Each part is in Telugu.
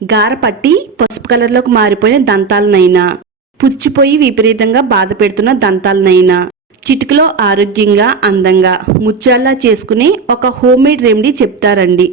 గార పట్టి పసుపు కలర్లోకి మారిపోయిన దంతాలనైనా, పుచ్చిపోయి విపరీతంగా బాధ పెడుతున్న దంతాలనైనా చిటికలో ఆరోగ్యంగా అందంగా ముత్యాల్లా చేసుకునే ఒక హోమ్ మేడ్ రెమెడీ చెప్తారండి.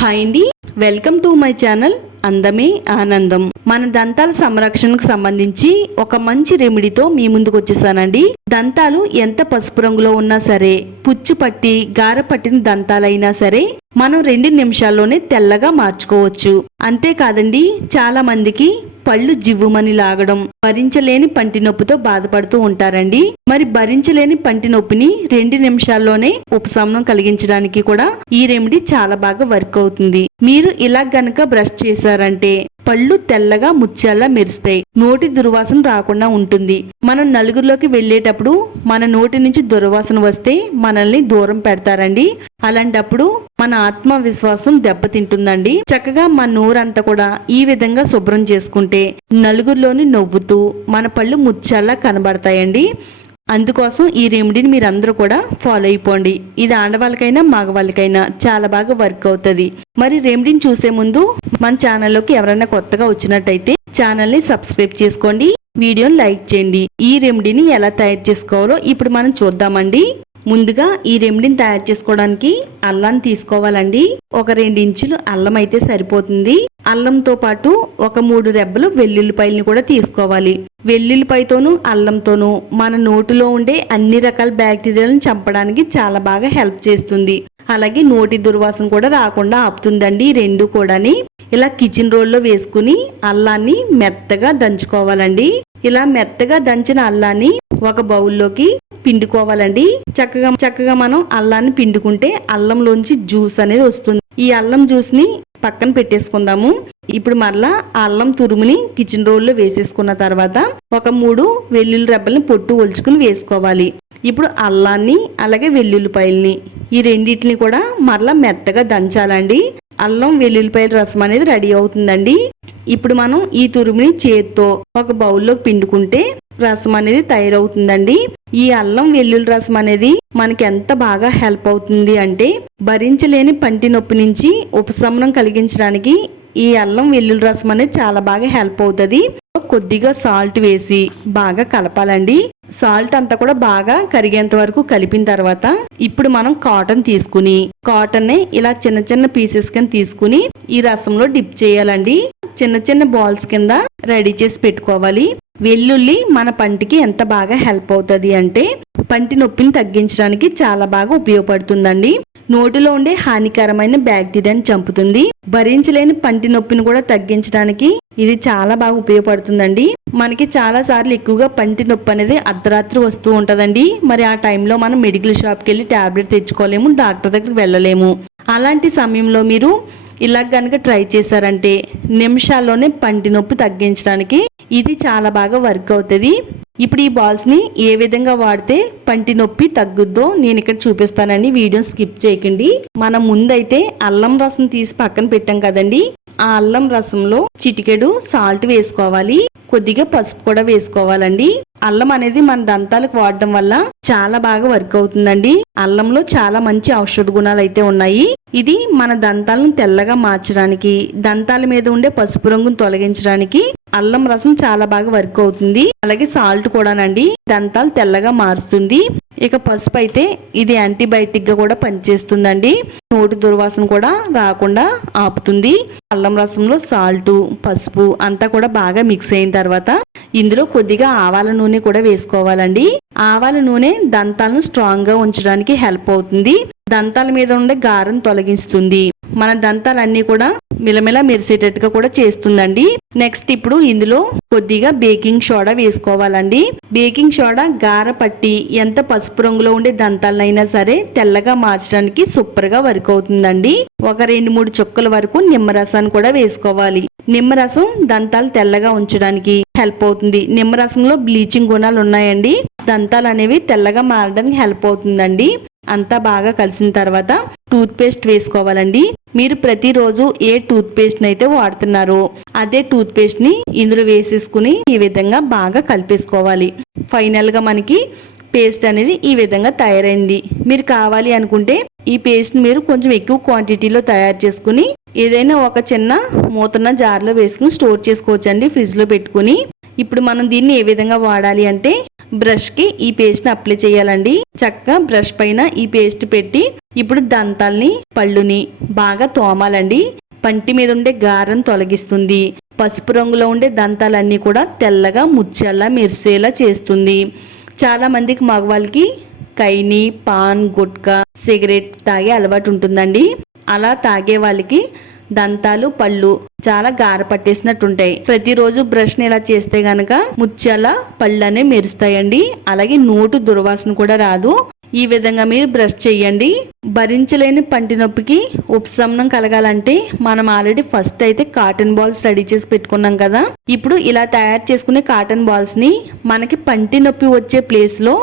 హాయ్ అండి, వెల్కమ్ టు మై ఛానల్ అందమే ఆనందం. మన దంతాల సంరక్షణకు సంబంధించి ఒక మంచి రెమెడీతో మీ ముందుకు వచ్చేసానండి. దంతాలు ఎంత పసుపు రంగులో ఉన్నా సరే, పుచ్చు పట్టి గార పట్టిన దంతాలైనా సరే మనం 2 నిమిషాల్లోనే తెల్లగా మార్చుకోవచ్చు. అంతేకాదండి, చాలా మందికి పళ్ళు జివ్వుమని లాగడం, భరించలేని పంటి నొప్పితో బాధపడుతూ ఉంటారండి. మరి భరించలేని పంటి నొప్పిని 2 నిమిషాల్లోనే ఉపశమనం కలిగించడానికి కూడా ఈ రెమెడీ చాలా బాగా వర్క్ అవుతుంది. మీరు ఇలా గనక బ్రష్ చేశారంటే పళ్ళు తెల్లగా ముత్యాల్లా మెరుస్తాయి. నోటి దుర్వాసన రాకుండా ఉంటుంది. మనం నలుగురిలోకి వెళ్ళేటప్పుడు మన నోటి నుంచి దుర్వాసన వస్తే మనల్ని దూరం పెడతారండి. అలాంటప్పుడు మన ఆత్మవిశ్వాసం దెబ్బతింటుందండి. చక్కగా మన నోరంతా కూడా ఈ విధంగా శుభ్రం చేసుకుంటే నలుగురిలోని నవ్వుతూ మన పళ్ళు ముత్యాల్లా కనబడతాయండి. అందుకోసం ఈ రెమెడీని మీరందరూ కూడా ఫాలో అయిపోండి. ఇది ఆడవాళ్ళకైనా మగవాళ్ళకైనా చాలా బాగా వర్క్ అవుతుంది. మరి రెమెడీని చూసే ముందు మన ఛానల్లోకి ఎవరైనా కొత్తగా వచ్చినట్టయితే ఛానల్ని సబ్స్క్రైబ్ చేసుకోండి, వీడియోని లైక్ చేయండి. ఈ రెమెడీని ఎలా తయారు చేసుకోవాలో ఇప్పుడు మనం చూద్దామండి. ముందుగా ఈ రెమెడీని తయారు చేసుకోవడానికి అల్లాన్ని తీసుకోవాలండి. ఒక 2 ఇంచులు అల్లం అయితే సరిపోతుంది. అల్లంతో పాటు ఒక 3 రెబ్బలు వెల్లుల్లిపాయలని కూడా తీసుకోవాలి. వెల్లుల్లిపాయతోనూ అల్లంతోనూ మన నోటిలో ఉండే అన్ని రకాల బ్యాక్టీరియాలను చంపడానికి చాలా బాగా హెల్ప్ చేస్తుంది. అలాగే నోటి దుర్వాసన కూడా రాకుండా ఆపుతుందండి. 2 కూడాని ఇలా కిచెన్ రోల్లో వేసుకుని అల్లాన్ని మెత్తగా దంచుకోవాలండి. ఇలా మెత్తగా దంచిన అల్లాన్ని ఒక బౌల్లోకి పిండుకోవాలండి. చక్కగా మనం అల్లాన్ని పిండుకుంటే అల్లంలోంచి జ్యూస్ అనేది వస్తుంది. ఈ అల్లం జ్యూస్ ని పక్కన పెట్టేసుకుందాము. ఇప్పుడు మరలా అల్లం తురుముని కిచెన్ రోల్లో వేసేసుకున్న తర్వాత ఒక 3 వెల్లుల్లి రెబ్బల్ని పొట్టు ఒలుచుకుని వేసుకోవాలి. ఇప్పుడు అల్లాన్ని అలాగే వెల్లుల్లిపాయల్ని ఈ రెండింటిని కూడా మరలా మెత్తగా దంచాలండి. అల్లం వెల్లుల్లిపాయల రసం అనేది రెడీ అవుతుందండి. ఇప్పుడు మనం ఈ తురుముని చేత్తో ఒక బౌల్లోకి పిండుకుంటే రసం అనేది తయారవుతుందండి. ఈ అల్లం వెల్లుల్లి రసం అనేది మనకి ఎంత బాగా హెల్ప్ అవుతుంది అంటే భరించలేని పంటి నొప్పి నుంచి ఉపశమనం కలిగించడానికి ఈ అల్లం వెల్లుల్లి రసం అనేది చాలా బాగా హెల్ప్ అవుతుంది. కొద్దిగా సాల్ట్ వేసి బాగా కలపాలండి. సాల్ట్ అంతా కూడా బాగా కరిగేంత వరకు కలిపిన తర్వాత ఇప్పుడు మనం కాటన్ తీసుకుని కాటన్ ఇలా చిన్న చిన్న పీసెస్ కింద తీసుకుని ఈ రసంలో డిప్ చేయాలండి. చిన్న చిన్న బాల్స్ కింద రెడీ చేసి పెట్టుకోవాలి. వెల్లుల్లి మన పంటికి ఎంత బాగా హెల్ప్ అవుతుంది అంటే పంటి నొప్పిని తగ్గించడానికి చాలా బాగా ఉపయోగపడుతుందండి. నోటిలో ఉండే హానికరమైన బ్యాక్టీరియాని చంపుతుంది. భరించలేని పంటి నొప్పిని కూడా తగ్గించడానికి ఇది చాలా బాగా ఉపయోగపడుతుందండి. మనకి చాలా సార్లు ఎక్కువగా పంటి నొప్పి అనేది అర్ధరాత్రి వస్తూ ఉంటదండి. మరి ఆ టైంలో మనం మెడికల్ షాప్కి వెళ్ళి టాబ్లెట్ తెచ్చుకోలేము, డాక్టర్ దగ్గరికి వెళ్ళలేము. అలాంటి సమయంలో మీరు ఇలా కనుక ట్రై చేశారంటే నిమిషాల్లోనే పంటి నొప్పి తగ్గించడానికి ఇది చాలా బాగా వర్క్ అవుతుంది. ఇప్పుడు ఈ బాల్స్ ని ఏ విధంగా వాడితే పంటి నొప్పి తగ్గుద్దో నేను ఇక్కడ చూపిస్తానండి. వీడియో స్కిప్ చేయకండి. మనం ముందైతే అల్లం రసం తీసి పక్కన పెట్టాం కదండి. ఆ అల్లం రసంలో చిటికెడు సాల్ట్ వేసుకోవాలి, కొద్దిగా పసుపు కూడా వేసుకోవాలండి. అల్లం అనేది మన దంతాలకు వాడడం వల్ల చాలా బాగా వర్క్ అవుతుందండి. అల్లంలో చాలా మంచి ఔషధ గుణాలు అయితే ఉన్నాయి. ఇది మన దంతాలను తెల్లగా మార్చడానికి, దంతాల మీద ఉండే పసుపు రంగును తొలగించడానికి అల్లం రసం చాలా బాగా వర్క్ అవుతుంది. అలాగే సాల్ట్ కూడానండి దంతాలు తెల్లగా మారుస్తుంది. ఇక పసుపు అయితే ఇది యాంటీబయాటిక్ గా కూడా పనిచేస్తుందండి. నోటి దుర్వాసన కూడా రాకుండా ఆపుతుంది. అల్లం రసంలో సాల్ట్ పసుపు అంతా కూడా బాగా మిక్స్ అయిన తర్వాత ఇందులో కొద్దిగా ఆవాల నూనె కూడా వేసుకోవాలండి. ఆవాల నూనె దంతాలను స్ట్రాంగ్ గా ఉంచడానికి హెల్ప్ అవుతుంది. దంతాల మీద ఉండే గారం తొలగిస్తుంది. మన దంతాలన్నీ కూడా మిలమిల మెరిసేటట్టుగా కూడా చేస్తుందండి. నెక్స్ట్ ఇప్పుడు ఇందులో కొద్దిగా బేకింగ్ సోడా వేసుకోవాలండి. బేకింగ్ సోడా గార పట్టి ఎంత పసుపు రంగులో ఉండే దంతాలైనా సరే తెల్లగా మార్చడానికి సూపర్ గా వర్క్ అవుతుందండి. ఒక 2-3 చుక్కల వరకు నిమ్మరసాన్ని కూడా వేసుకోవాలి. నిమ్మరసం దంతాలు తెల్లగా ఉంచడానికి హెల్ప్ అవుతుంది. నిమ్మరసంలో బ్లీచింగ్ గుణాలు ఉన్నాయండి. దంతాలు అనేవి తెల్లగా మారడానికి హెల్ప్ అవుతుందండి. అంతా బాగా కలిసిన తర్వాత టూత్ పేస్ట్ వేసుకోవాలండి. మీరు ప్రతిరోజు ఏ టూత్ పేస్ట్ అయితే వాడుతున్నారో అదే టూత్ పేస్ట్ ని ఇందులో వేసేసుకుని ఈ విధంగా బాగా కలిపేసుకోవాలి. ఫైనల్ గా మనకి పేస్ట్ అనేది ఈ విధంగా తయారైంది. మీరు కావాలి అనుకుంటే ఈ పేస్ట్ మీరు కొంచెం ఎక్కువ క్వాంటిటీలో తయారు చేసుకుని ఏదైనా ఒక చిన్న మూతన్న జార్లో వేసుకుని స్టోర్ చేసుకోవచ్చండి, ఫ్రిడ్జ్లో పెట్టుకుని. ఇప్పుడు మనం దీన్ని ఏ విధంగా వాడాలి అంటే బ్రష్కి ఈ పేస్ట్ని అప్లై చేయాలండి. చక్కగా బ్రష్ పైన ఈ పేస్ట్ పెట్టి ఇప్పుడు దంతాల్ని పళ్ళుని బాగా తోమాలండి. పంటి మీద ఉండే గారెను తొలగిస్తుంది. పసుపు రంగులో ఉండే దంతాలన్నీ కూడా తెల్లగా ముచ్చేలా మెరిసేలా చేస్తుంది. చాలా మందికి మగవాళ్ళకి కైని, పాన్, గుట్కా, సిగరెట్ తాగే అలవాటు ఉంటుందండి. అలా తాగే వాళ్ళకి దంతాలు పళ్ళు చాలా గార పట్టేసినట్టుంటాయి. ప్రతిరోజు బ్రష్ ని ఇలా చేస్తే గనక ముత్యాల పళ్ళు అనేవి మెరుస్తాయండి. అలాగే నోటు దుర్వాసన కూడా రాదు. ఈ విధంగా మీరు బ్రష్ చేయండి. భరించలేని పంటి నొప్పికి ఉపశమనం కలగాలంటే మనం ఆల్రెడీ ఫస్ట్ అయితే కాటన్ బాల్స్ రెడీ చేసి పెట్టుకున్నాం కదా. ఇప్పుడు ఇలా తయారు చేసుకునే కాటన్ బాల్స్ ని మనకి పంటి నొప్పి వచ్చే ప్లేస్ లో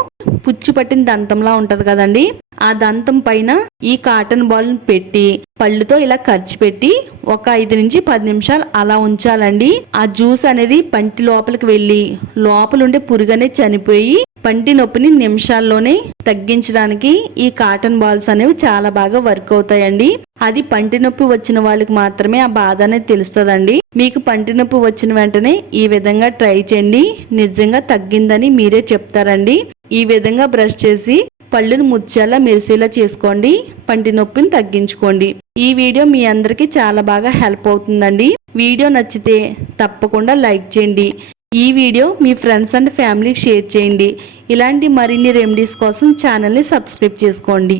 పుచ్చు పట్టిన దంతంలా ఉంటది కదండి, ఆ దంతం పైన ఈ కాటన్ బాల్ పెట్టి పళ్ళుతో ఇలా ఖర్చు పెట్టి ఒక 5 నుంచి 10 నిమిషాలు అలా ఉంచాలండి. ఆ జ్యూస్ అనేది పంటి లోపలికి వెళ్ళి లోపలుండే పురుగనే చనిపోయి పంటి నొప్పిని నిమిషాల్లోనే తగ్గించడానికి ఈ కాటన్ బాల్స్ అనేవి చాలా బాగా వర్క్ అవుతాయండి. అది పంటి నొప్పి వచ్చిన వాళ్ళకి మాత్రమే ఆ బాధ అనేది తెలుస్తుందండి. మీకు పంటి నొప్పి వచ్చిన వెంటనే ఈ విధంగా ట్రై చేయండి, నిజంగా తగ్గిందని మీరే చెప్తారండి. ఈ విధంగా బ్రష్ చేసి పళ్ళును ముచ్చేలా మెరిసేలా చేసుకోండి, పంటి నొప్పిని తగ్గించుకోండి. ఈ వీడియో మీ అందరికీ చాలా బాగా హెల్ప్ అవుతుందండి. వీడియో నచ్చితే తప్పకుండా లైక్ చేయండి. ఈ వీడియో మీ ఫ్రెండ్స్ అండ్ ఫ్యామిలీకి షేర్ చేయండి. ఇలాంటి మరిన్ని రెమెడీస్ కోసం ఛానల్ని సబ్స్క్రైబ్ చేసుకోండి.